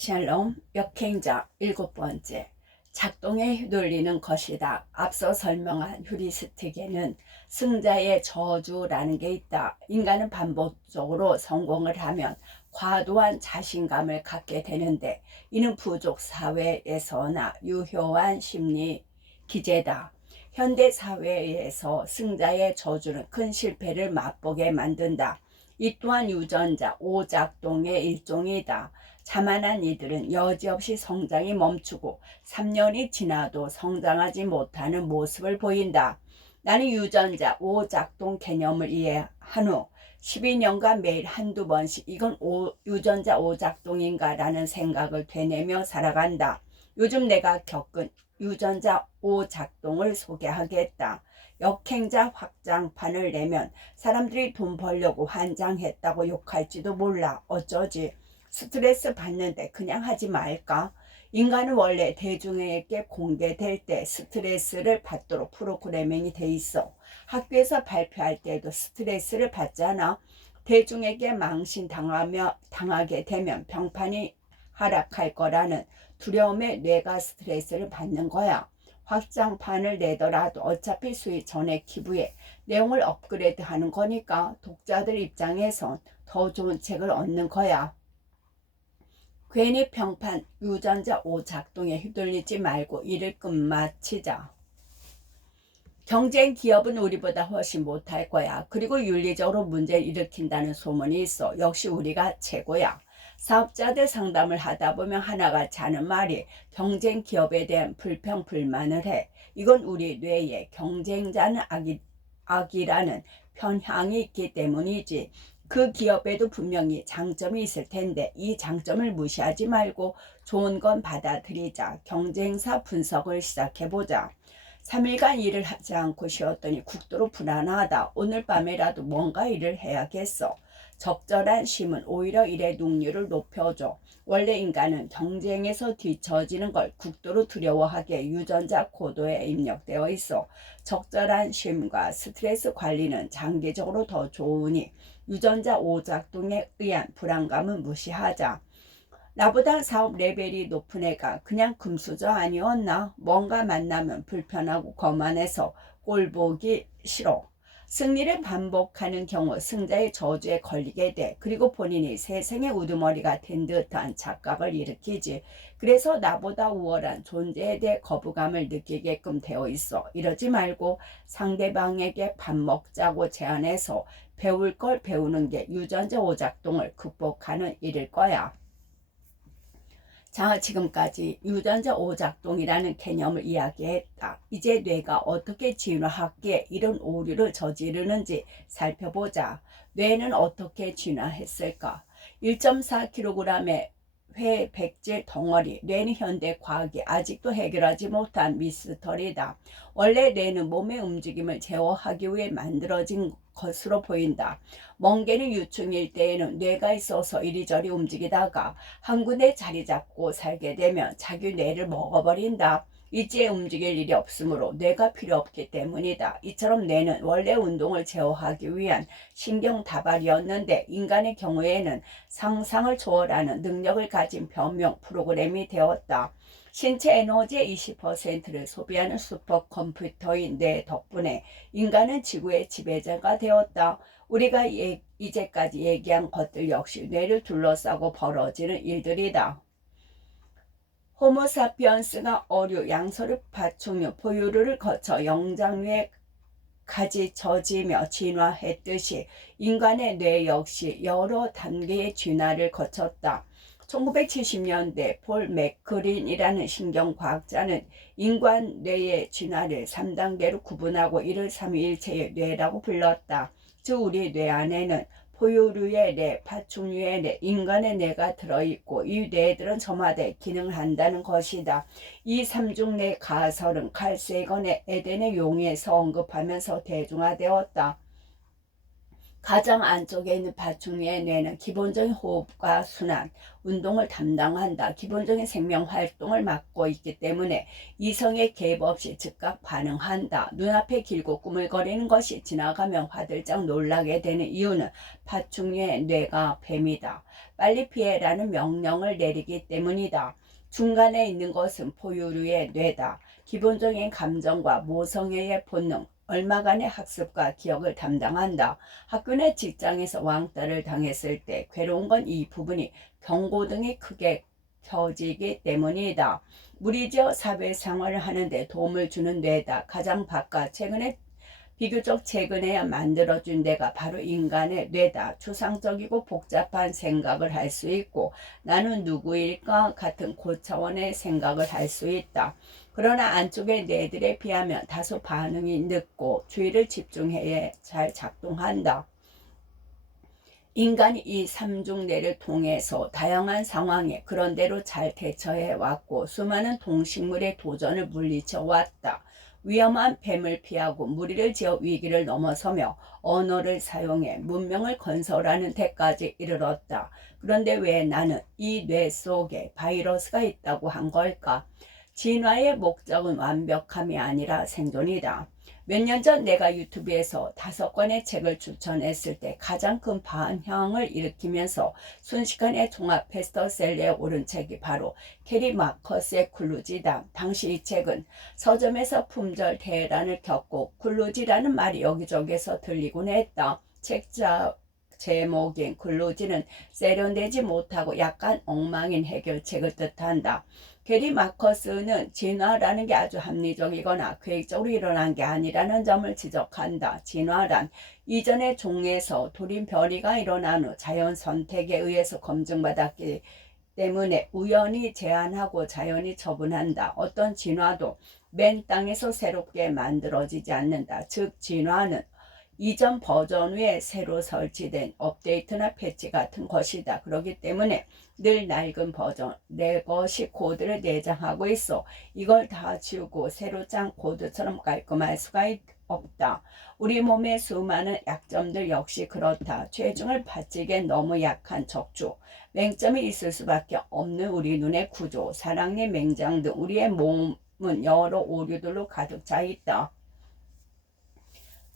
샬롬, 역행자 7번째, 작동에 휘둘리는 것이다. 앞서 설명한 휴리스틱에는 승자의 저주라는 게 있다. 인간은 반복적으로 성공을 하면 과도한 자신감을 갖게 되는데 이는 부족 사회에서나 유효한 심리 기제다. 현대 사회에서 승자의 저주는 큰 실패를 맛보게 만든다. 이 또한 유전자 오작동의 일종이다. 자만한 이들은 여지없이 성장이 멈추고 3년이 지나도 성장하지 못하는 모습을 보인다. 나는 유전자 오작동 개념을 이해한 후 12년간 매일 한두 번씩 이건 유전자 오작동인가 라는 생각을 되뇌며 살아간다. 요즘 내가 겪은 유전자 오작동을 소개하겠다. 역행자 확장판을 내면 사람들이 돈 벌려고 환장했다고 욕할지도 몰라. 어쩌지? 스트레스 받는데 그냥 하지 말까? 인간은 원래 대중에게 공개될 때 스트레스를 받도록 프로그래밍이 돼 있어. 학교에서 발표할 때도 스트레스를 받잖아. 대중에게 당하게 되면 평판이 하락할 거라는 두려움에 뇌가 스트레스를 받는 거야. 확장판을 내더라도 어차피 수익 전액 기부해 내용을 업그레이드하는 거니까 독자들 입장에선 더 좋은 책을 얻는 거야. 괜히 평판 유전자 오작동에 휘둘리지 말고 일을 끝마치자. 경쟁 기업은 우리보다 훨씬 못할 거야. 그리고 윤리적으로 문제를 일으킨다는 소문이 있어. 역시 우리가 최고야. 사업자들 상담을 하다 보면 하나같이 하는 말이 경쟁 기업에 대한 불평 불만을 해. 이건 우리 뇌에 경쟁자는 악이라는 편향이 있기 때문이지. 그 기업에도 분명히 장점이 있을 텐데 이 장점을 무시하지 말고 좋은 건 받아들이자. 경쟁사 분석을 시작해보자. 3일간 일을 하지 않고 쉬었더니 극도로 불안하다. 오늘 밤에라도 뭔가 일을 해야겠어. 적절한 쉼은 오히려 일의 능률을 높여줘. 원래 인간은 경쟁에서 뒤처지는 걸 극도로 두려워하게 유전자 코드에 입력되어 있어. 적절한 쉼과 스트레스 관리는 장기적으로 더 좋으니 유전자 오작동에 의한 불안감은 무시하자. 나보다 사업 레벨이 높은 애가 그냥 금수저 아니었나? 뭔가 만나면 불편하고 거만해서 꼴보기 싫어. 승리를 반복하는 경우 승자의 저주에 걸리게 돼. 그리고 본인이 세상의 우두머리가 된 듯한 착각을 일으키지. 그래서 나보다 우월한 존재에 대해 거부감을 느끼게끔 되어 있어. 이러지 말고 상대방에게 밥 먹자고 제안해서 배울 걸 배우는 게 유전자 오작동을 극복하는 일일 거야. 자, 지금까지 유전자 오작동이라는 개념을 이야기했다. 이제 뇌가 어떻게 진화하기에 이런 오류를 저지르는지 살펴보자. 뇌는 어떻게 진화했을까? 1.4kg의 회백질 덩어리. 뇌는 현대 과학이 아직도 해결하지 못한 미스터리다. 원래 뇌는 몸의 움직임을 제어하기 위해 만들어진 것으로 보인다. 멍게는 유충일 때에는 뇌가 있어서 이리저리 움직이다가 한 군데 자리 잡고 살게 되면 자기 뇌를 먹어버린다. 일제에 움직일 일이 없으므로 뇌가 필요 없기 때문이다. 이처럼 뇌는 원래 운동을 제어하기 위한 신경 다발이었는데 인간의 경우에는 상상을 초월하는 능력을 가진 변명 프로그램이 되었다. 신체 에너지의 20%를 소비하는 슈퍼컴퓨터인 뇌 덕분에 인간은 지구의 지배자가 되었다. 우리가 이제까지 얘기한 것들 역시 뇌를 둘러싸고 벌어지는 일들이다. 호모사피언스가 어류, 양서류, 파충류, 포유류를 거쳐 영장류에 가지쳐지며 진화했듯이 인간의 뇌 역시 여러 단계의 진화를 거쳤다. 1970년대 폴 맥크린이라는 신경과학자는 인간 뇌의 진화를 3단계로 구분하고 이를 삼위일체의 뇌라고 불렀다. 즉 우리 뇌 안에는 포유류의 뇌, 파충류의 뇌, 인간의 뇌가 들어있고 이 뇌들은 저마다 기능을 한다는 것이다. 이 삼중뇌 가설은 칼 세건의 에덴의 용에서 언급하면서 대중화되었다. 가장 안쪽에 있는 파충류의 뇌는 기본적인 호흡과 순환, 운동을 담당한다. 기본적인 생명 활동을 맡고 있기 때문에 이성의 개입 없이 즉각 반응한다. 눈앞에 길고 꾸물거리는 것이 지나가면 화들짝 놀라게 되는 이유는 파충류의 뇌가 뱀이다. 빨리 피해라는 명령을 내리기 때문이다. 중간에 있는 것은 포유류의 뇌다. 기본적인 감정과 모성애의 본능, 얼마간의 학습과 기억을 담당한다. 학교 내 직장에서 왕따를 당했을 때 괴로운 건 이 부분이 경고등이 크게 켜지기 때문이다. 무리지어 사회생활을 하는데 도움을 주는 뇌다. 가장 바깥 비교적 최근에야 만들어준 뇌가 바로 인간의 뇌다. 추상적이고 복잡한 생각을 할 수 있고 나는 누구일까 같은 고차원의 생각을 할 수 있다. 그러나 안쪽의 뇌들에 비하면 다소 반응이 늦고 주의를 집중해야 잘 작동한다. 인간이 이 삼중뇌를 통해서 다양한 상황에 그런대로 잘 대처해 왔고 수많은 동식물의 도전을 물리쳐 왔다. 위험한 뱀을 피하고 무리를 지어 위기를 넘어서며 언어를 사용해 문명을 건설하는 데까지 이르렀다. 그런데 왜 나는 이 뇌 속에 바이러스가 있다고 한 걸까? 진화의 목적은 완벽함이 아니라 생존이다. 몇 년 전 내가 유튜브에서 5권의 책을 추천했을 때 가장 큰 반향을 일으키면서 순식간에 종합 베스트셀러에 오른 책이 바로 캐리 마커스의 쿨루지다. 당시 이 책은 서점에서 품절 대란을 겪고 쿨루지라는 말이 여기저기서 들리곤 했다. 책자 제목인 쿨루지는 세련되지 못하고 약간 엉망인 해결책을 뜻한다. 게리 마커스는 진화라는 게 아주 합리적이거나 계획적으로 일어난 게 아니라는 점을 지적한다. 진화란 이전의 종에서 돌연변이가 일어난 후 자연 선택에 의해서 검증받았기 때문에 우연히 제한하고 자연히 처분한다. 어떤 진화도 맨 땅에서 새롭게 만들어지지 않는다. 즉 진화는 이전 버전 위에 새로 설치된 업데이트나 패치 같은 것이다. 그렇기 때문에 늘 낡은 버전, 내 것이 코드를 내장하고 있어. 이걸 다 지우고 새로 짠 코드처럼 깔끔할 수가 없다. 우리 몸의 수많은 약점들 역시 그렇다. 체중을 바치기엔 너무 약한 척추, 맹점이 있을 수밖에 없는 우리 눈의 구조, 사랑니, 맹장 등 우리의 몸은 여러 오류들로 가득 차 있다.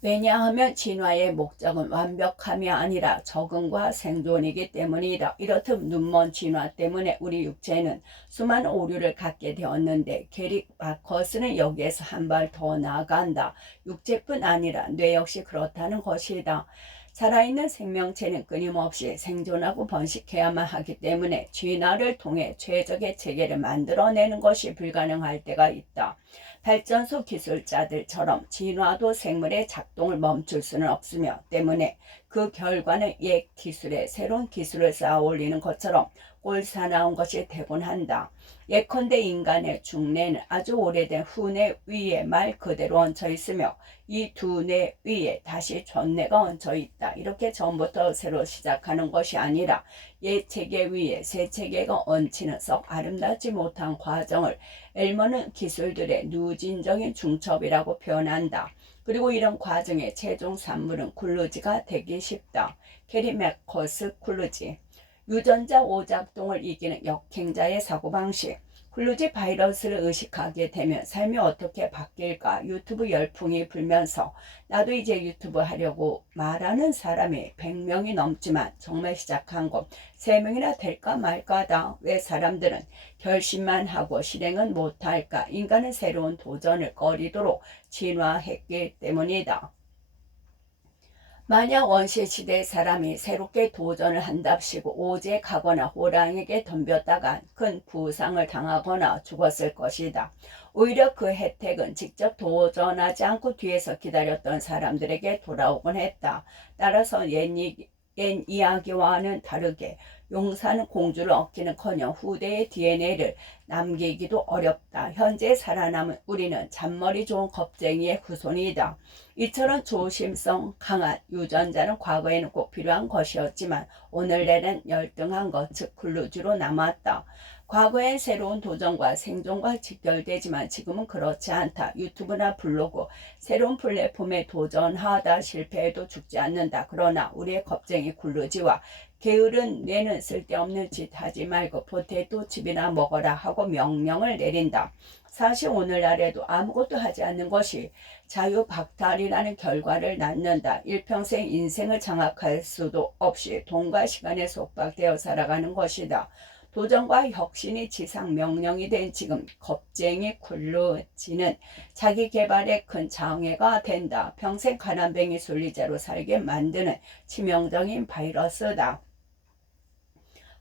왜냐하면 진화의 목적은 완벽함이 아니라 적응과 생존이기 때문이다. 이렇듯 눈먼 진화 때문에 우리 육체는 수많은 오류를 갖게 되었는데 게리 마커스는 여기에서 한 발 더 나아간다. 육체뿐 아니라 뇌 역시 그렇다는 것이다. 살아있는 생명체는 끊임없이 생존하고 번식해야만 하기 때문에 진화를 통해 최적의 체계를 만들어내는 것이 불가능할 때가 있다. 발전소 기술자들처럼 진화도 생물의 작동을 멈출 수는 없으며 때문에 그 결과는 옛 기술에 새로운 기술을 쌓아 올리는 것처럼 꼴사나운 것이 되곤 한다. 예컨대 인간의 중뇌는 아주 오래된 후뇌 위에 말 그대로 얹혀 있으며 이 두 뇌 위에 다시 전뇌가 얹혀 있다. 이렇게 처음부터 새로 시작하는 것이 아니라 옛 체계 위에 새 체계가 얹히는 썩 아름답지 못한 과정을 엘머는 기술들의 누진적인 중첩이라고 표현한다. 그리고 이런 과정의 최종 산물은 쿨루지가 되기 쉽다. 캐리 마커스 쿨루지. 유전자 오작동을 이기는 역행자의 사고방식. 쿨루지 바이러스를 의식하게 되면 삶이 어떻게 바뀔까 유튜브 열풍이 불면서 나도 이제 유튜브 하려고 말하는 사람이 100명이 넘지만 정말 시작한 건 3명이나 될까 말까다. 왜 사람들은 결심만 하고 실행은 못할까? 인간은 새로운 도전을 꺼리도록 진화했기 때문이다. 만약 원시시대의 사람이 새롭게 도전을 한답시고 오지에 가거나 호랑이에게 덤볐다간 큰 부상을 당하거나 죽었을 것이다. 오히려 그 혜택은 직접 도전하지 않고 뒤에서 기다렸던 사람들에게 돌아오곤 했다. 따라서 옛 이야기와는 다르게 용사는 공주를 얻기는커녕 후대의 DNA를 남기기도 어렵다. 현재 살아남은 우리는 잔머리 좋은 겁쟁이의 후손이다. 이처럼 조심성 강한 유전자는 과거에는 꼭 필요한 것이었지만 오늘날은 열등한 것, 즉 클루즈로 남았다. 과거엔 새로운 도전과 생존과 직결되지만 지금은 그렇지 않다. 유튜브나 블로그, 새로운 플랫폼에 도전하다 실패해도 죽지 않는다. 그러나 우리의 겁쟁이 굴루지와 게으른 뇌는 쓸데없는 짓 하지 말고 포테이토 칩이나 먹어라 하고 명령을 내린다. 사실 오늘날에도 아무것도 하지 않는 것이 자유박탈이라는 결과를 낳는다. 일평생 인생을 장악할 수도 없이 돈과 시간에 속박되어 살아가는 것이다. 도전과 혁신이 지상 명령이 된 지금 겁쟁이 굴루지는 자기 개발에 큰 장애가 된다. 평생 가난뱅이 순리자로 살게 만드는 치명적인 바이러스다.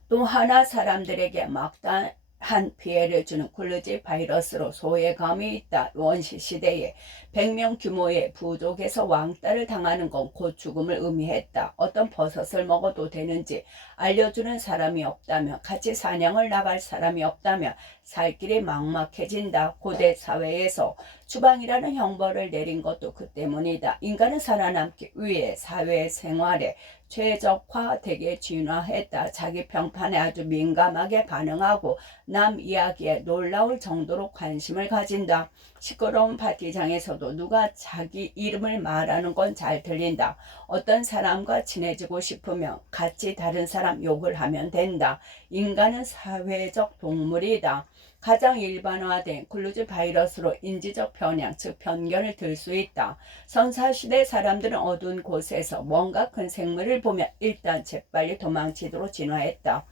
또 하나 사람들에게 막다한 피해를 주는 굴루지 바이러스로 소외감이 있다. 원시 시대에 100명 규모의 부족에서 왕따를 당하는 건 곧 죽음을 의미했다. 어떤 버섯을 먹어도 되는지 알려주는 사람이 없다면, 같이 사냥을 나갈 사람이 없다면 살 길이 막막해진다. 고대 사회에서 추방이라는 형벌을 내린 것도 그 때문이다. 인간은 살아남기 위해 사회생활에 최적화되게 진화했다. 자기 평판에 아주 민감하게 반응하고 남 이야기에 놀라울 정도로 관심을 가진다. 시끄러운 파티장에서도 누가 자기 이름을 말하는 건 잘 들린다. 어떤 사람과 친해지고 싶으면 같이 다른 사람 욕을 하면 된다. 인간은 사회적 동물이다. 가장 일반화된 굴루즈 바이러스로 인지적 편향, 즉 편견을 들 수 있다. 선사시대 사람들은 어두운 곳에서 뭔가 큰 생물을 보면 일단 재빨리 도망치도록 진화했다.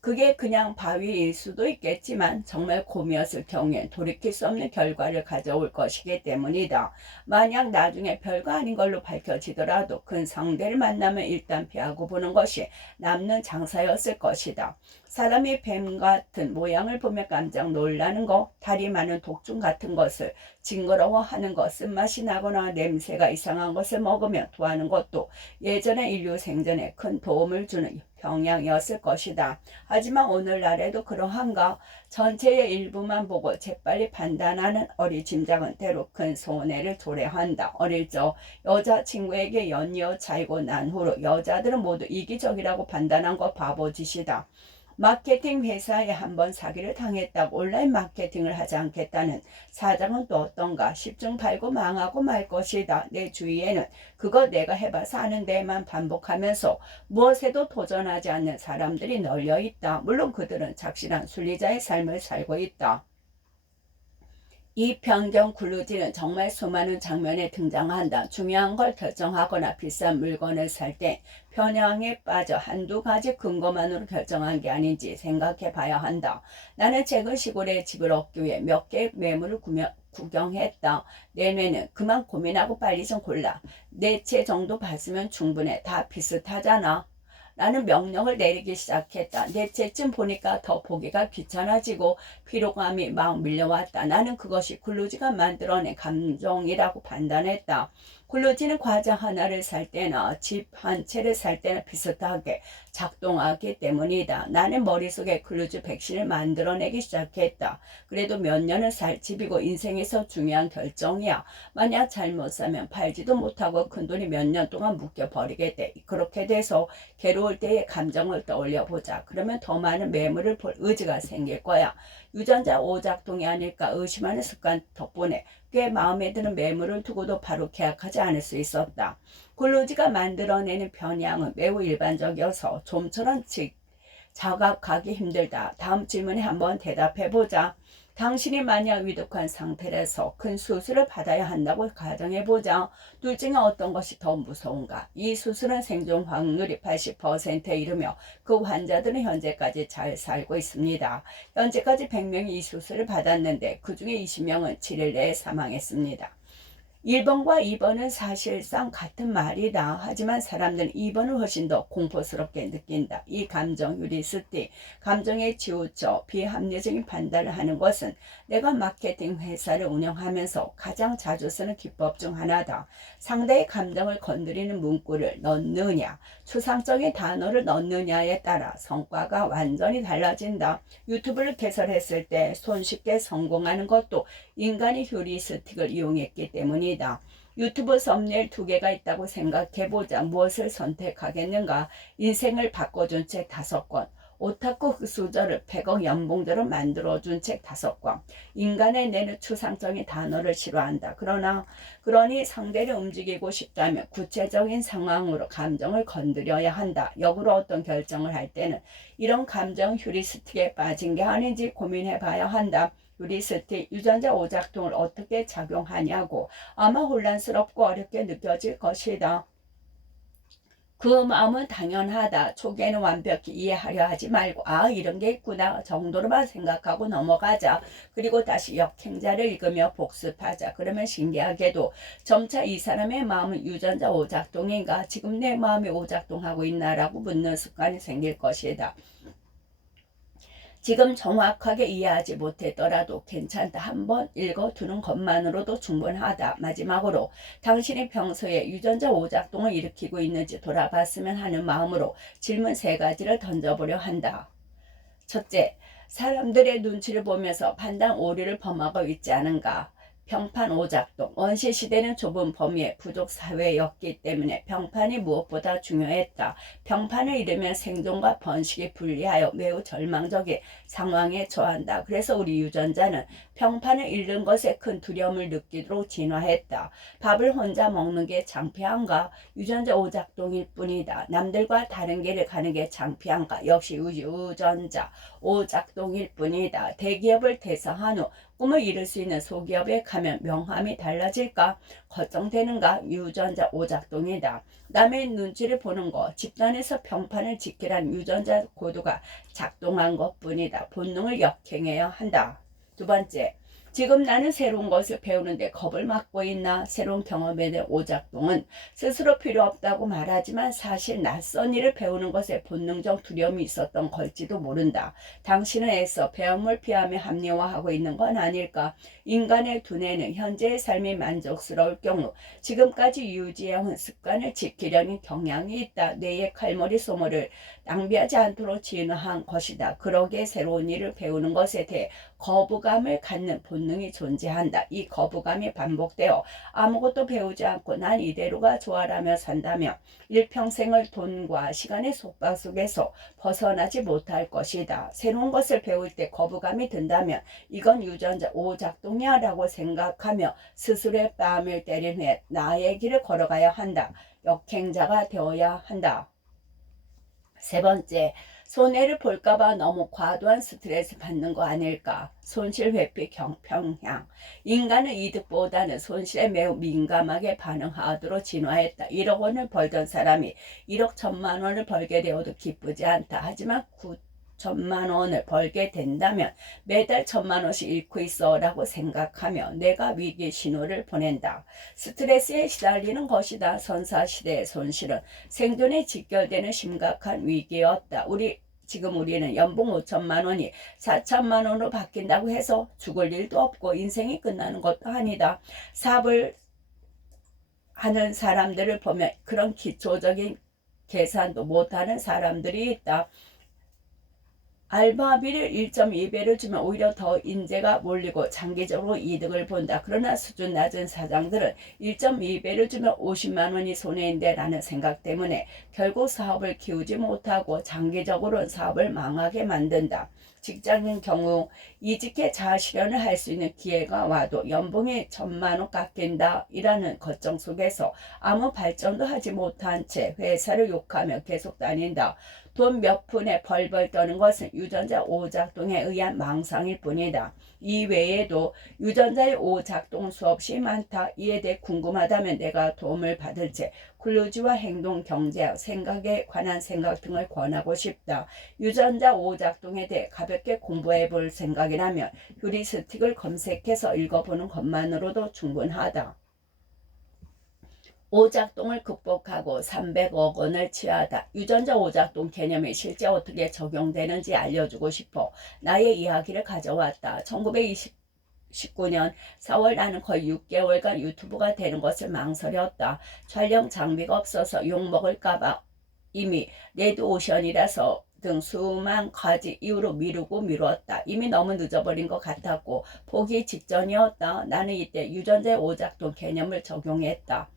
그게 그냥 바위일 수도 있겠지만 정말 곰이었을 경우엔 돌이킬 수 없는 결과를 가져올 것이기 때문이다. 만약 나중에 별거 아닌 걸로 밝혀지더라도 큰 상대를 만나면 일단 피하고 보는 것이 남는 장사였을 것이다. 사람이 뱀 같은 모양을 보며 깜짝 놀라는 것, 다리 많은 독중 같은 것을 징그러워하는 것, 쓴맛이 나거나 냄새가 이상한 것을 먹으며 토하는 것도 예전의 인류 생존에 큰 도움을 주는 경향이었을 것이다. 하지만 오늘날에도 그러한가? 전체의 일부만 보고 재빨리 판단하는 어리짐작은 때로 큰 손해를 초래한다. 어릴 적 여자친구에게 연이어 차이고 난 후로 여자들은 모두 이기적이라고 판단한 거 바보짓이다. 마케팅 회사에 한번 사기를 당했다고 온라인 마케팅을 하지 않겠다는 사장은 또 어떤가? 10중 8구 망하고 말 것이다. 내 주위에는 그거 내가 해봐서 아는 데만 반복하면서 무엇에도 도전하지 않는 사람들이 널려 있다. 물론 그들은 착실한 순리자의 삶을 살고 있다. 이 변경 굴루지는 정말 수많은 장면에 등장한다. 중요한 걸 결정하거나 비싼 물건을 살 때 편향에 빠져 한두 가지 근거만으로 결정한 게 아닌지 생각해 봐야 한다. 나는 최근 시골에 집을 얻기 위해 몇 개의 매물을 구경했다. 내 뇌는 그만 고민하고 빨리 좀 골라. 네 채 정도 봤으면 충분해. 다 비슷하잖아. 라는 명령을 내리기 시작했다. 넷째쯤 보니까 더 보기가 귀찮아지고 피로감이 막 밀려왔다. 나는 그것이 굴루지가 만들어낸 감정이라고 판단했다. 굴루지는 과자 하나를 살 때나 집 한 채를 살 때나 비슷하게 작동하기 때문이다. 나는 머릿속에 굴루지 백신을 만들어내기 시작했다. 그래도 몇 년을 살 집이고 인생에서 중요한 결정이야. 만약 잘못 사면 팔지도 못하고 큰돈이 몇 년 동안 묶여버리게 돼. 그렇게 돼서 괴로울 때의 감정을 떠올려 보자. 그러면 더 많은 매물을 볼 의지가 생길 거야. 유전자 오작동이 아닐까 의심하는 습관 덕분에 꽤 마음에 드는 매물을 두고도 바로 계약하지 않을 수 있었다. 굴루지가 만들어내는 편향은 매우 일반적이어서 좀처럼 자각하기 힘들다. 다음 질문에 한번 대답해 보자. 당신이 만약 위독한 상태라서 큰 수술을 받아야 한다고 가정해보자. 둘 중에 어떤 것이 더 무서운가? 이 수술은 생존 확률이 80%에 이르며 그 환자들은 현재까지 잘 살고 있습니다. 현재까지 100명이 이 수술을 받았는데 그 중에 20명은 7일 내에 사망했습니다. 1번과 2번은 사실상 같은 말이다. 하지만 사람들은 2번을 훨씬 더 공포스럽게 느낀다. 이 감정 휴리스틱, 감정에 치우쳐 비합리적인 판단을 하는 것은 내가 마케팅 회사를 운영하면서 가장 자주 쓰는 기법 중 하나다. 상대의 감정을 건드리는 문구를 넣느냐, 추상적인 단어를 넣느냐에 따라 성과가 완전히 달라진다. 유튜브를 개설했을 때 손쉽게 성공하는 것도 인간이 휴리스틱을 이용했기 때문이다. 유튜브 썸네일 2개가 있다고 생각해보자. 무엇을 선택하겠는가? 인생을 바꿔준 책 5권, 오타쿠 흑수저를 100억 연봉대로 만들어준 책 5권. 인간의 뇌는 추상적인 단어를 싫어한다. 그러니 상대를 움직이고 싶다면 구체적인 상황으로 감정을 건드려야 한다. 역으로 어떤 결정을 할 때는 이런 감정 휴리스틱에 빠진 게 아닌지 고민해봐야 한다. 휴리스틱, 유전자 오작동을 어떻게 작용하냐고. 아마 혼란스럽고 어렵게 느껴질 것이다. 그 마음은 당연하다. 초기에는 완벽히 이해하려 하지 말고 이런 게 있구나 정도로만 생각하고 넘어가자. 그리고 다시 역행자를 읽으며 복습하자. 그러면 신기하게도 점차 이 사람의 마음은 유전자 오작동인가, 지금 내 마음이 오작동하고 있나라고 묻는 습관이 생길 것이다. 지금 정확하게 이해하지 못했더라도 괜찮다. 한번 읽어두는 것만으로도 충분하다. 마지막으로 당신이 평소에 유전자 오작동을 일으키고 있는지 돌아봤으면 하는 마음으로 질문 3가지를 던져보려 한다. 첫째, 사람들의 눈치를 보면서 판단 오류를 범하고 있지 않은가? 평판 오작동. 원시시대는 좁은 범위의 부족 사회였기 때문에 평판이 무엇보다 중요했다. 평판을 잃으면 생존과 번식이 불리하여 매우 절망적인 상황에 처한다. 그래서 우리 유전자는 평판을 잃는 것에 큰 두려움을 느끼도록 진화했다. 밥을 혼자 먹는 게 창피한가? 유전자 오작동일 뿐이다. 남들과 다른 길을 가는 게 창피한가? 역시 유전자 오작동일 뿐이다. 대기업을 퇴사한 후 꿈을 이룰 수 있는 소기업에 가면 명함이 달라질까? 걱정되는가? 유전자 오작동이다. 남의 눈치를 보는 것, 집단에서 평판을 지키란 유전자 코드가 작동한 것뿐이다. 본능을 역행해야 한다. 2번째, 지금 나는 새로운 것을 배우는데 겁을 막고 있나? 새로운 경험에 대한 오작동은 스스로 필요 없다고 말하지만 사실 낯선 일을 배우는 것에 본능적 두려움이 있었던 걸지도 모른다. 당신은 애써 배움을 피하며 합리화하고 있는 건 아닐까? 인간의 두뇌는 현재의 삶이 만족스러울 경우 지금까지 유지해온 습관을 지키려는 경향이 있다. 뇌의 칼머리 소모를 낭비하지 않도록 진화한 것이다. 그러기에 새로운 일을 배우는 것에 대해 거부감을 갖는 본능이 존재한다. 이 거부감이 반복되어 아무것도 배우지 않고 난 이대로가 좋아라며 산다면 일평생을 돈과 시간의 속박 속에서 벗어나지 못할 것이다. 새로운 것을 배울 때 거부감이 든다면 이건 유전자 오작동이야 라고 생각하며 스스로의 뺨을 때린 후에 나의 길을 걸어가야 한다. 역행자가 되어야 한다. 3번째, 손해를 볼까봐 너무 과도한 스트레스 받는 거 아닐까? 손실 회피 경평향. 인간은 이득보다는 손실에 매우 민감하게 반응하도록 진화했다. 1억 원을 벌던 사람이 1억 1천만 원을 벌게 되어도 기쁘지 않다. 하지만 9천만 원을 벌게 된다면 매달 1천만 원씩 잃고 있어 라고 생각하며 내가 위기 신호를 보낸다. 스트레스에 시달리는 것이다. 선사시대의 손실은 생존에 직결되는 심각한 위기였다. 지금 우리는 연봉 5천만 원이 4천만 원으로 바뀐다고 해서 죽을 일도 없고 인생이 끝나는 것도 아니다. 사업을 하는 사람들을 보면 그런 기초적인 계산도 못하는 사람들이 있다. 알바비를 1.2배를 주면 오히려 더 인재가 몰리고 장기적으로 이득을 본다. 그러나 수준 낮은 사장들은 1.2배를 주면 50만 원이 손해인데 라는 생각 때문에 결국 사업을 키우지 못하고 장기적으로는 사업을 망하게 만든다. 직장인 경우 이직해 자아실현을 할 수 있는 기회가 와도 연봉이 1천만 원 깎인다 이라는 걱정 속에서 아무 발전도 하지 못한 채 회사를 욕하며 계속 다닌다. 돈 몇 푼에 벌벌 떠는 것은 유전자 오작동에 의한 망상일 뿐이다. 이 외에도 유전자의 오작동 수없이 많다. 이에 대해 궁금하다면 내가 도움을 받을 채 굴루지와 행동, 경제학, 생각에 관한 생각 등을 권하고 싶다. 유전자 오작동에 대해 가볍게 공부해 볼 생각이라면 휴리스틱을 검색해서 읽어보는 것만으로도 충분하다. 오작동을 극복하고 300억 원을 취하다. 유전자 오작동 개념이 실제 어떻게 적용되는지 알려주고 싶어 나의 이야기를 가져왔다. 1929년 4월 나는 거의 6개월간 유튜브가 되는 것을 망설였다. 촬영 장비가 없어서 욕먹을까봐 이미 레드오션이라서 등 수만 가지 이유로 미루었다. 이미 너무 늦어버린 것 같았고 포기 직전이었다. 나는 이때 유전자의 오작동 개념을 적용했다.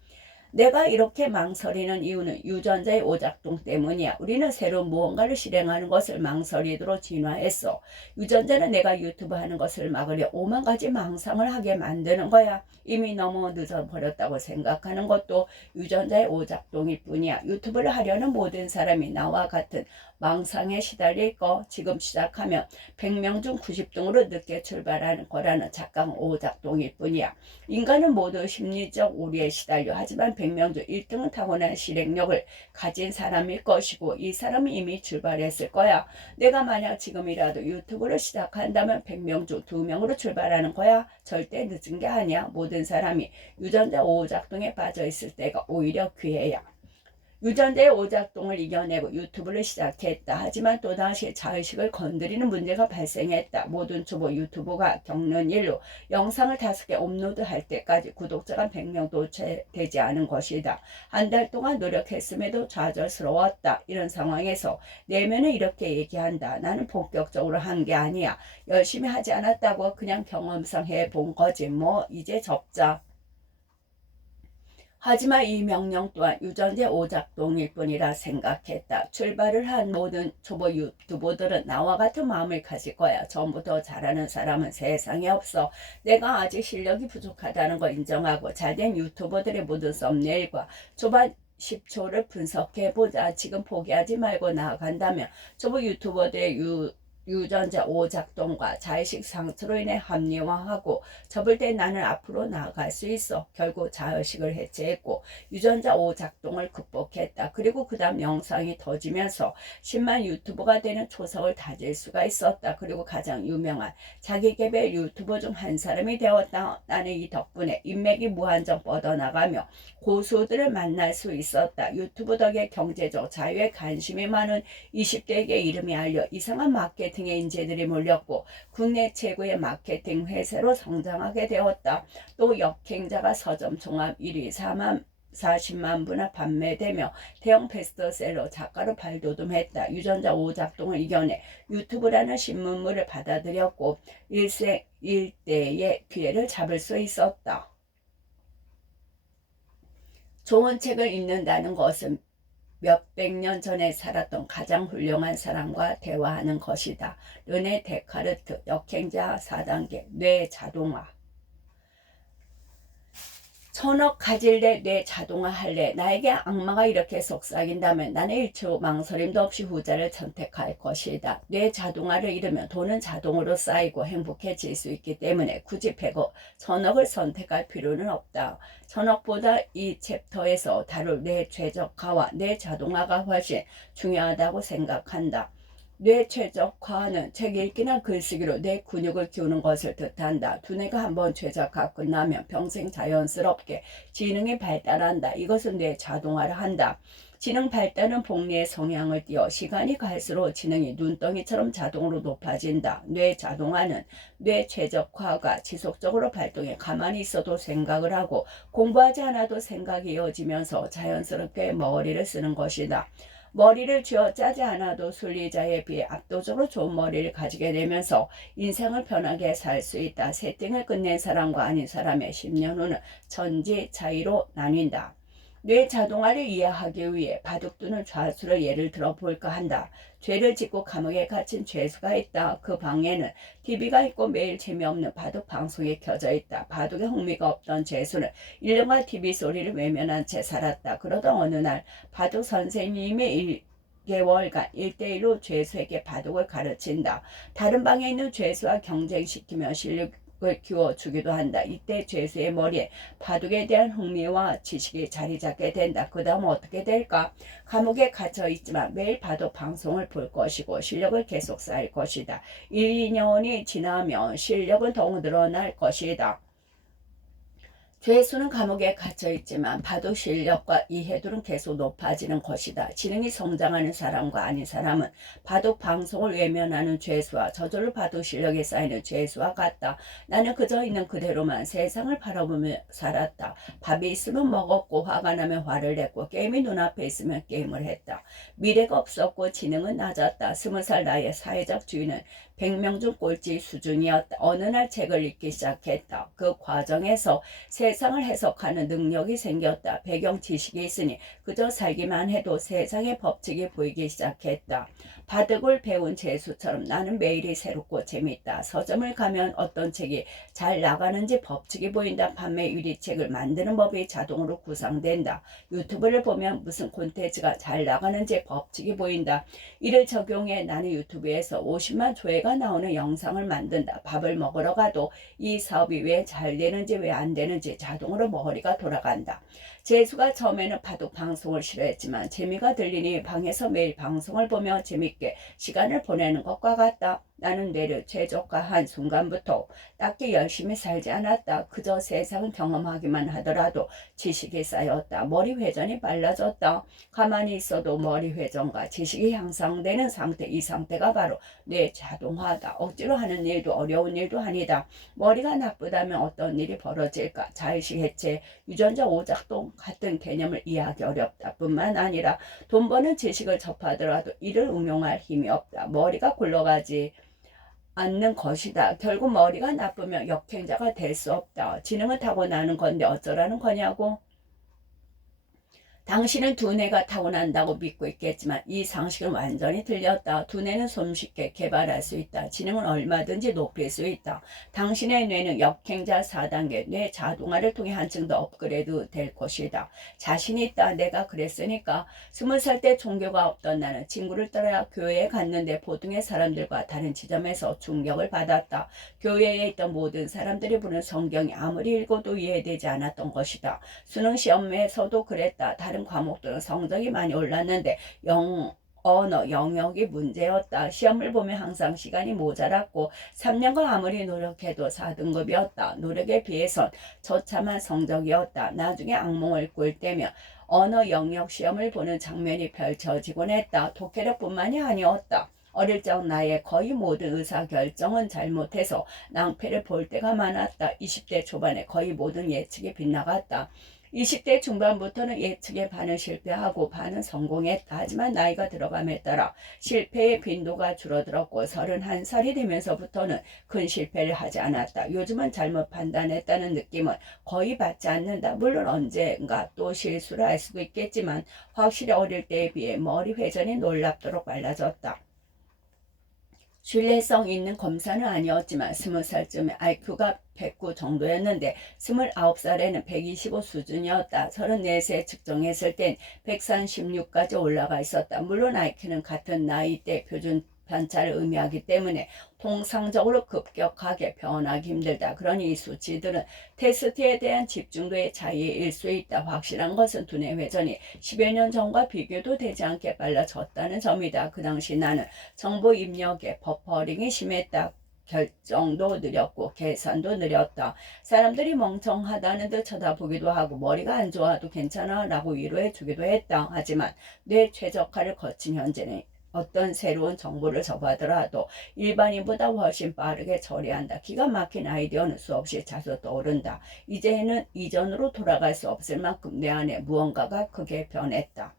내가 이렇게 망설이는 이유는 유전자의 오작동 때문이야. 우리는 새로운 무언가를 실행하는 것을 망설이도록 진화했어. 유전자는 내가 유튜브 하는 것을 막으려 오만 가지 망상을 하게 만드는 거야. 이미 너무 늦어버렸다고 생각하는 것도 유전자의 오작동일 뿐이야. 유튜브를 하려는 모든 사람이 나와 같은 망상에 시달릴 거. 지금 시작하면 100명 중 90등으로 늦게 출발하는 거라는 착각 오작동일 뿐이야. 인간은 모두 심리적 오류에 시달려. 하지만 100명 중 1등은 타고난 실행력을 가진 사람일 것이고 이 사람은 이미 출발했을 거야. 내가 만약 지금이라도 유튜브를 시작한다면 100명 중 2명으로 출발하는 거야. 절대 늦은 게 아니야. 모든 사람이 유전자 오작동에 빠져 있을 때가 오히려 기회야. 유전자의 오작동을 이겨내고 유튜브를 시작했다. 하지만 또다시 자의식을 건드리는 문제가 발생했다. 모든 초보 유튜버가 겪는 일로 영상을 5개 업로드할 때까지 구독자가 100명도 채 되지 않은 것이다. 한 달 동안 노력했음에도 좌절스러웠다. 이런 상황에서 내면은 이렇게 얘기한다. 나는 본격적으로 한 게 아니야. 열심히 하지 않았다고 그냥 경험상 해본 거지. 뭐 이제 접자. 하지만 이 명령 또한 유전자 오작동일 뿐이라 생각했다. 출발을 한 모든 초보 유튜버들은 나와 같은 마음을 가질 거야. 전부터 잘하는 사람은 세상에 없어. 내가 아직 실력이 부족하다는 걸 인정하고 잘된 유튜버들의 모든 썸네일과 초반 10초를 분석해보자. 지금 포기하지 말고 나아간다면 초보 유튜버들의 유전자 오작동과 자의식 상처로 인해 합리화하고 접을 때 나는 앞으로 나아갈 수 있어. 결국 자의식을 해체했고 유전자 오작동을 극복했다. 그리고 그 다음 영상이 터지면서 10만 유튜버가 되는 초석을 다질 수가 있었다. 그리고 가장 유명한 자기개발 유튜버 중 한 사람이 되었다. 나는 이 덕분에 인맥이 무한정 뻗어나가며 고수들을 만날 수 있었다. 유튜브 덕에 경제적 자유에 관심이 많은 20대에게 이름이 알려 이상한 마케팅의 인재들이 몰렸고 국내 최고의 마케팅 회사로 성장하게 되었다. 또 역행자가 서점 종합 1위 40만 부나 판매되며 대형 베스트셀러 작가로 발돋움했다. 유전자 오작동을 이겨내 유튜브라는 신문물을 받아들였고 일생일대의 기회를 잡을 수 있었다. 좋은 책을 읽는다는 것은 몇백 년 전에 살았던 가장 훌륭한 사람과 대화하는 것이다. 르네 데카르트, 역행자 4단계, 뇌 자동화. 1000억 가질래? 뇌 자동화 할래? 나에게 악마가 이렇게 속삭인다면 나는 일초 망설임도 없이 후자를 선택할 것이다. 뇌 자동화를 잃으면 돈은 자동으로 쌓이고 행복해질 수 있기 때문에 굳이 100억, 1000억을 선택할 필요는 없다. 1000억보다 이 챕터에서 다룰 뇌 최적화와 뇌 자동화가 훨씬 중요하다고 생각한다. 뇌 최적화는 책 읽기나 글쓰기로 뇌 근육을 키우는 것을 뜻한다. 두뇌가 한번 최적화 끝나면 평생 자연스럽게 지능이 발달한다. 이것은 뇌 자동화를 한다. 지능 발달은 복리의 성향을 띄어 시간이 갈수록 지능이 눈덩이처럼 자동으로 높아진다. 뇌 자동화는 뇌 최적화가 지속적으로 발동해 가만히 있어도 생각을 하고 공부하지 않아도 생각이 이어지면서 자연스럽게 머리를 쓰는 것이다. 머리를 쥐어 짜지 않아도 순리자에 비해 압도적으로 좋은 머리를 가지게 되면서 인생을 편하게 살 수 있다. 세팅을 끝낸 사람과 아닌 사람의 10년 후는 천지 차이로 나뉜다. 뇌 자동화를 이해하기 위해 바둑두는 좌수를 예를 들어 볼까 한다. 죄를 짓고 감옥에 갇힌 죄수가 있다. 그 방에는 TV가 있고 매일 재미없는 바둑 방송이 켜져 있다. 바둑에 흥미가 없던 죄수는 1년간 TV 소리를 외면한 채 살았다. 그러던 어느 날 바둑 선생님이 1개월간 1대1로 죄수에게 바둑을 가르친다. 다른 방에 있는 죄수와 경쟁시키며 실력을 키워주기도 한다. 이때 죄수의 머리에 바둑에 대한 흥미와 지식이 자리 잡게 된다. 그 다음 어떻게 될까? 감옥에 갇혀 있지만 매일 바둑 방송을 볼 것이고 실력을 계속 쌓을 것이다. 1, 2년이 지나면 실력은 더욱 늘어날 것이다. 죄수는 감옥에 갇혀 있지만 바둑 실력과 이해도는 계속 높아지는 것이다. 지능이 성장하는 사람과 아닌 사람은 바둑 방송을 외면하는 죄수와 저절로 바둑 실력이 쌓이는 죄수와 같다. 나는 그저 있는 그대로만 세상을 바라보며 살았다. 밥이 있으면 먹었고 화가 나면 화를 냈고 게임이 눈앞에 있으면 게임을 했다. 미래가 없었고 지능은 낮았다. 20살 나이에 사회적 주의는 100명 중 꼴찌 수준이었다. 어느 날 책을 읽기 시작했다. 그 과정에서 세상을 해석하는 능력이 생겼다. 배경 지식이 있으니 그저 살기만 해도 세상의 법칙이 보이기 시작했다. 바둑을 배운 재수처럼 나는 매일이 새롭고 재밌다. 서점을 가면 어떤 책이 잘 나가는지 법칙이 보인다. 판매 유리책을 만드는 법이 자동으로 구상된다. 유튜브를 보면 무슨 콘텐츠가 잘 나가는지 법칙이 보인다. 이를 적용해 나는 유튜브에서 50만 조회가 나오는 영상을 만든다. 밥을 먹으러 가도 이 사업이 왜 잘 되는지 왜 안 되는지 자동으로 머리가 돌아간다. 재수가 처음에는 바둑 방송을 싫어했지만 재미가 들리니 방에서 매일 방송을 보며 재밌게 시간을 보내는 것과 같다. 나는 뇌를 최적화한 순간부터 딱히 열심히 살지 않았다. 그저 세상을 경험하기만 하더라도 지식이 쌓였다. 머리 회전이 빨라졌다. 가만히 있어도 머리 회전과 지식이 향상되는 상태, 이 상태가 바로 뇌 자동화다. 억지로 하는 일도 어려운 일도 아니다. 머리가 나쁘다면 어떤 일이 벌어질까? 자의식 해체, 유전자 오작동 같은 개념을 이해하기 어렵다. 뿐만 아니라 돈 버는 지식을 접하더라도 이를 응용할 힘이 없다. 머리가 굴러가지 않는 것이다. 결국 머리가 나쁘면 역행자가 될 수 없다. 지능은 타고나는 건데 어쩌라는 거냐고. 당신은 두뇌가 타고난다고 믿고 있겠지만 이 상식은 완전히 틀렸다. 두뇌는 손쉽게 개발할 수 있다. 지능은 얼마든지 높일 수 있다. 당신의 뇌는 역행자 4단계 뇌 자동화를 통해 한층 더 업그레이드 될 것이다. 자신이 있다. 내가 그랬으니까. 20살 때 종교가 없던 나는 친구를 따라 교회에 갔는데 보통의 사람들과 다른 지점에서 충격을 받았다. 교회에 있던 모든 사람들이 부른 성경이 아무리 읽어도 이해되지 않았던 것이다. 수능 시험에서도 그랬다. 다른 과목들은 성적이 많이 올랐는데 언어 영역이 문제였다. 시험을 보면 항상 시간이 모자랐고 3년간 아무리 노력해도 4등급이었다. 노력에 비해선 처참한 성적이었다. 나중에 악몽을 꿀 때며 언어 영역 시험을 보는 장면이 펼쳐지곤 했다. 독해력뿐만이 아니었다. 어릴 적 나의 거의 모든 의사결정은 잘못해서 낭패를 볼 때가 많았다. 20대 초반에 거의 모든 예측이 빗나갔다. 20대 중반부터는 예측의 반은 실패하고 반은 성공했다. 하지만 나이가 들어감에 따라 실패의 빈도가 줄어들었고 31살이 되면서부터는 큰 실패를 하지 않았다. 요즘은 잘못 판단했다는 느낌은 거의 받지 않는다. 물론 언젠가 또 실수를 할 수도 있겠지만 확실히 어릴 때에 비해 머리 회전이 놀랍도록 빨라졌다. 신뢰성 있는 검사는 아니었지만 20살쯤에 IQ가 109 정도였는데 29살에는 125 수준이었다. 34세 측정했을 땐 136까지 올라가 있었다. 물론 IQ는 같은 나이대 표준 편차를 의미하기 때문에 통상적으로 급격하게 변하기 힘들다. 그러니 이 수치들은 테스트에 대한 집중도의 차이일 수 있다. 확실한 것은 두뇌 회전이 10여 년 전과 비교도 되지 않게 빨라졌다는 점이다. 그 당시 나는 정보 입력에 버퍼링이 심했다. 결정도 느렸고 계산도 느렸다. 사람들이 멍청하다는 듯 쳐다보기도 하고 머리가 안 좋아도 괜찮아 라고 위로해 주기도 했다. 하지만 뇌 최적화를 거친 현재는 어떤 새로운 정보를 접하더라도 일반인보다 훨씬 빠르게 처리한다. 기가 막힌 아이디어는 수없이 자주 떠오른다. 이제는 이전으로 돌아갈 수 없을 만큼 내 안에 무언가가 크게 변했다.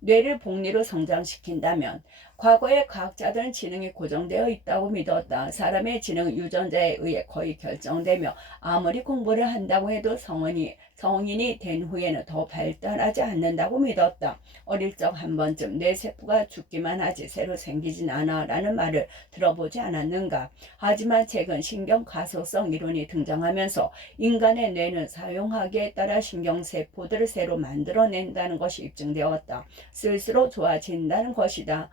뇌를 복리로 성장시킨다면 과거의 과학자들은 지능이 고정되어 있다고 믿었다. 사람의 지능은 유전자에 의해 거의 결정되며 아무리 공부를 한다고 해도 성인이 된 후에는 더 발달하지 않는다고 믿었다. 어릴 적 한 번쯤 뇌 세포가 죽기만 하지 새로 생기진 않아 라는 말을 들어보지 않았는가. 하지만 최근 신경가소성 이론이 등장하면서 인간의 뇌는 사용하기에 따라 신경세포들을 새로 만들어낸다는 것이 입증되었다. 쓸수록 좋아진다는 것이다.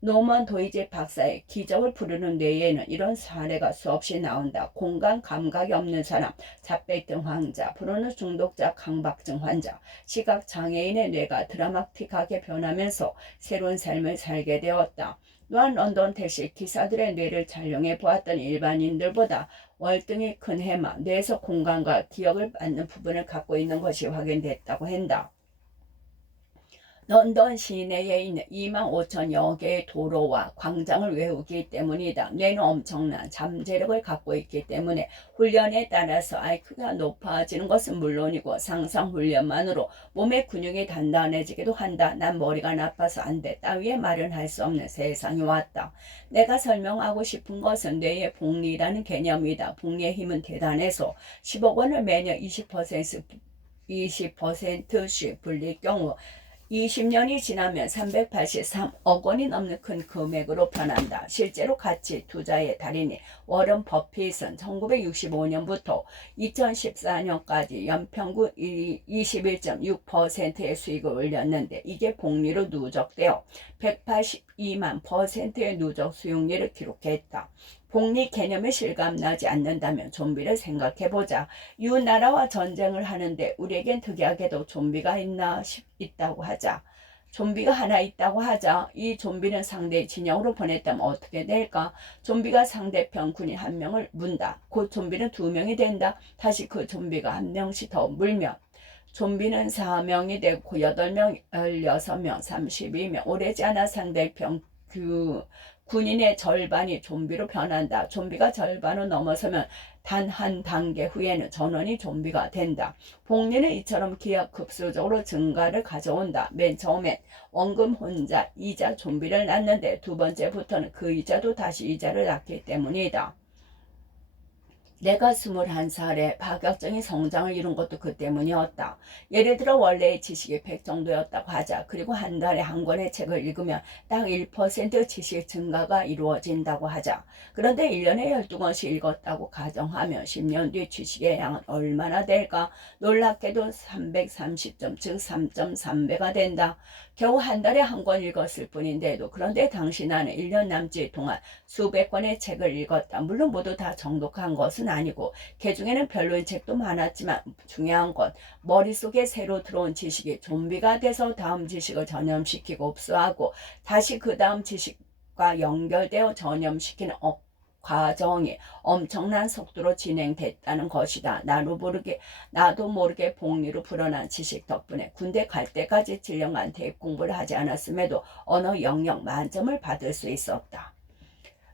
노먼 도이제 박사의 기적을 부르는 뇌에는 이런 사례가 수없이 나온다. 공간 감각이 없는 사람, 자백증 환자, 브루너 중독자, 강박증 환자, 시각 장애인의 뇌가 드라마틱하게 변하면서 새로운 삶을 살게 되었다. 또한 런던 택시 기사들의 뇌를 촬영해 보았더니 일반인들보다 월등히 큰 해마, 뇌에서 공간과 기억을 받는 부분을 갖고 있는 것이 확인됐다고 한다. 런던 시내에 있는 2만 5천여 개의 도로와 광장을 외우기 때문이다. 뇌는 엄청난 잠재력을 갖고 있기 때문에 훈련에 따라서 IQ가 높아지는 것은 물론이고 상상 훈련만으로 몸의 근육이 단단해지기도 한다. 난 머리가 나빠서 안 돼. 따위의 말은 할 수 없는 세상이 왔다. 내가 설명하고 싶은 것은 뇌의 복리라는 개념이다. 복리의 힘은 대단해서 10억 원을 매년 20%씩 불릴 경우 20년이 지나면 383억 원이 넘는 큰 금액으로 변한다. 실제로 가치 투자의 달인이 워런 버핏은 1965년부터 2014년까지 연평균 21.6%의 수익을 올렸는데 이게 복리로 누적되어 182만 %의 누적 수익률을 기록했다. 복리 개념에 실감나지 않는다면 좀비를 생각해보자. 이웃 나라와 전쟁을 하는데 우리에겐 특이하게도 좀비가 있다고 하자. 좀비가 하나 있다고 하자. 이 좀비는 상대의 진영으로 보냈다면 어떻게 될까? 좀비가 상대편 군인 한 명을 문다. 곧 좀비는 2명이 된다. 다시 그 좀비가 한 명씩 더 물면 좀비는 4명이 되고 8명, 16명, 32명. 오래지 않아 상대편 군인의 절반이 좀비로 변한다. 좀비가 절반을 넘어서면 단 한 단계 후에는 전원이 좀비가 된다. 복리는 이처럼 기하급수적으로 증가를 가져온다. 맨 처음엔 원금 혼자 이자 좀비를 낳는데 두 번째부터는 그 이자도 다시 이자를 낳기 때문이다. 내가 21살에 파격적인 성장을 이룬 것도 그 때문이었다. 예를 들어 원래의 지식이 100 정도였다고 하자. 그리고 한 달에 한 권의 책을 읽으면 딱 1% 지식 증가가 이루어진다고 하자. 그런데 1년에 12권씩 읽었다고 가정하면 10년 뒤 지식의 양은 얼마나 될까? 놀랍게도 330점, 즉 3.3배가 된다. 겨우 한 달에 한 권 읽었을 뿐인데도. 그런데 당신은 1년 남짓 동안 수백 권의 책을 읽었다. 물론 모두 다 정독한 것은 아니고 개중에는 별로인 책도 많았지만 중요한 건 머릿속에 새로 들어온 지식이 좀비가 돼서 다음 지식을 전염시키고 흡수하고 다시 그 다음 지식과 연결되어 전염시키는 과정이 엄청난 속도로 진행됐다는 것이다. 나도 모르게 복리로 불어난 지식 덕분에 군대 갈 때까지 7년간 대입 공부를 하지 않았음에도 언어 영역 만점을 받을 수 있었다.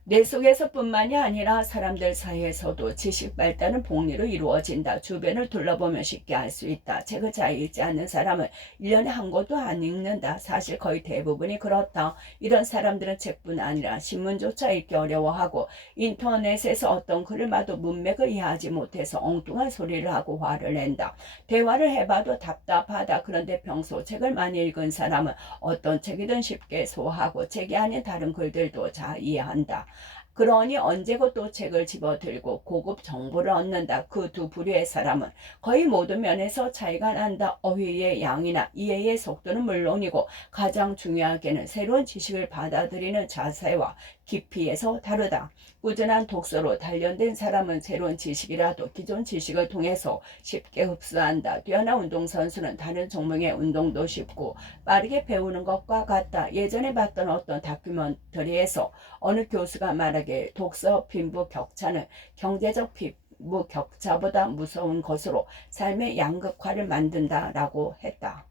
뇌 속에서뿐만이 아니라 사람들 사이에서도 지식 발달은 복리로 이루어진다. 주변을 둘러보면 쉽게 알 수 있다. 책을 잘 읽지 않는 사람은 1년에 한 권도 안 읽는다. 사실 거의 대부분이 그렇다. 이런 사람들은 책뿐 아니라 신문조차 읽기 어려워하고 인터넷에서 어떤 글을 봐도 문맥을 이해하지 못해서 엉뚱한 소리를 하고 화를 낸다. 대화를 해봐도 답답하다. 그런데 평소 책을 많이 읽은 사람은 어떤 책이든 쉽게 소화하고 책이 아닌 다른 글들도 잘 이해한다. 그러니 언제고 또 책을 집어들고 고급 정보를 얻는다. 그 두 부류의 사람은 거의 모든 면에서 차이가 난다. 어휘의 양이나 이해의 속도는 물론이고 가장 중요하게는 새로운 지식을 받아들이는 자세와 깊이에서 다르다. 꾸준한 독서로 단련된 사람은 새로운 지식이라도 기존 지식을 통해서 쉽게 흡수한다. 뛰어난 운동선수는 다른 종목의 운동도 쉽고 빠르게 배우는 것과 같다. 예전에 봤던 어떤 다큐멘터리에서 어느 교수가 말하길 독서 빈부 격차는 경제적 빈부 격차보다 무서운 것으로 삶의 양극화를 만든다라고 했다.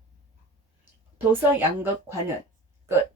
도서 양극화는 끝.